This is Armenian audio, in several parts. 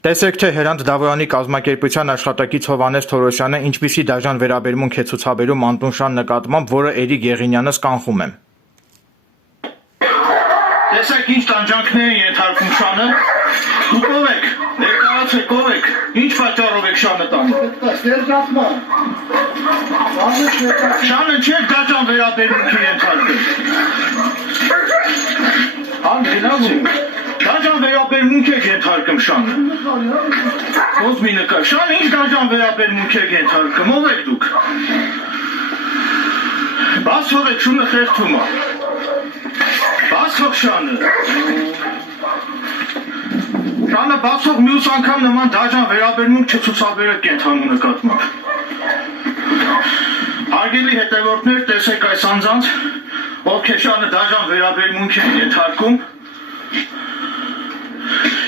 Տեսեք թե Հրանտ Դավոյանի կազմակերպության աշխատակից Հովհաննես Թորոսյանը ինչպիսի դաժան վերաբերմունք է ցուցաբերում Անտունշան նկատմամբ, որը Էրիկ Եղինյանս կանխում է։ Տեսեք ինչ տանջանքներ են ենթարկում Շանը, դուք ով եք, ներկայացեք ով եք, ինչ պատճառով եք Շանը տանում։ Շանը չէ դաժան վերաբերմունքի ենթարկում։ Դաժան վերաբերմունք եք ենթարկում Շանը։ Ոնց մի նկար, Շանը ինչ դաժան վերաբերմունք եք ենթարկում, ով եք դուք։ Բաց թողեք Շունը խեղդում է։ Բաց թող Շանը։ Շանը բաց թող մյուս անգամ նման դաժան վերաբերմունք չցուցաբերեք կենդանու նկատմամբ։ Հարգելի հետևորդներ, տեսեք այս անձանց, ովքեր Շանը դաժան վերաբերմունք են ենթարկում,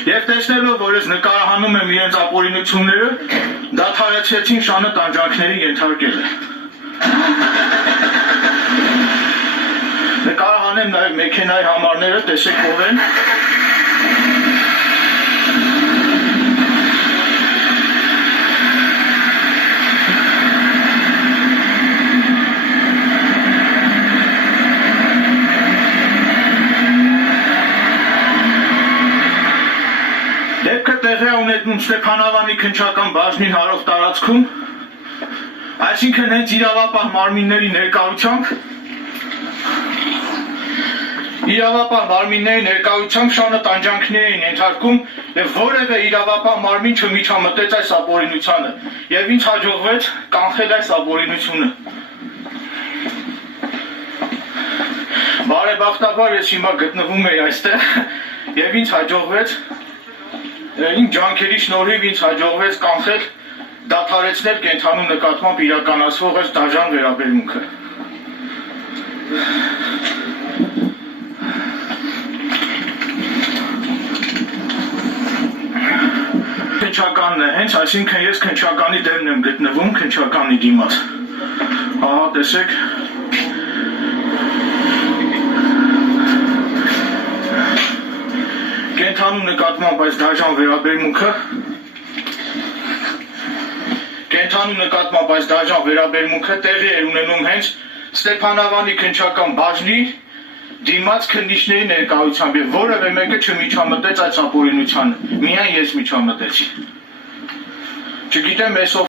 եւ տեսնելով, որ ես նկարահանում եմ իրենց ապօրինությունները, դադարեցրեցին Շանը տանջանքների ենթարկելը։ Նկարահանեմ նաեւ մեքենայի համարները, տեսեք ով են։ Դեպքը տեղի է ունեցնում Ստեփանավանի քննչական բաժնին հարող տարածքում, այսինքն հենց իրավապահ մարմինների ներկայությամբ Շանը տանջանքներ են ենթարկում եւ որևէ իրավապահ մարմին չմիջամտեց այս ապօրինությանը եւ ինձ հաջողվեց կանխել այս ապօրինությունը։ Բարեբախտաբար ես հիմա գտնվում եմ այստեղ եւ ինձ հաջողվեց Իմ ջանքերի շնորհիվ ինձ հաջողվեց կանխել, դադարեցնել կենդանու նկատմամբ իրականացվող այս դաժան վերաբերմունքը։ Քննչականն է հենց, այսինքն ես քննչականի դեմն եմ գտնվում, քննչականի դիմաց։ Ահա տեսեք։ Կենդանու նկատմամբ այս դաժան վերաբերմունքը տեղի էր ունենում հենց Ստեփանավանի քննչական բաժնի դիմաց քննիչների ներկայությամբ եւ որևէ մեկը չմիջամտեց այս ապօրինությանը, միայն ես միջամտեցի։ Չգիտեմ ես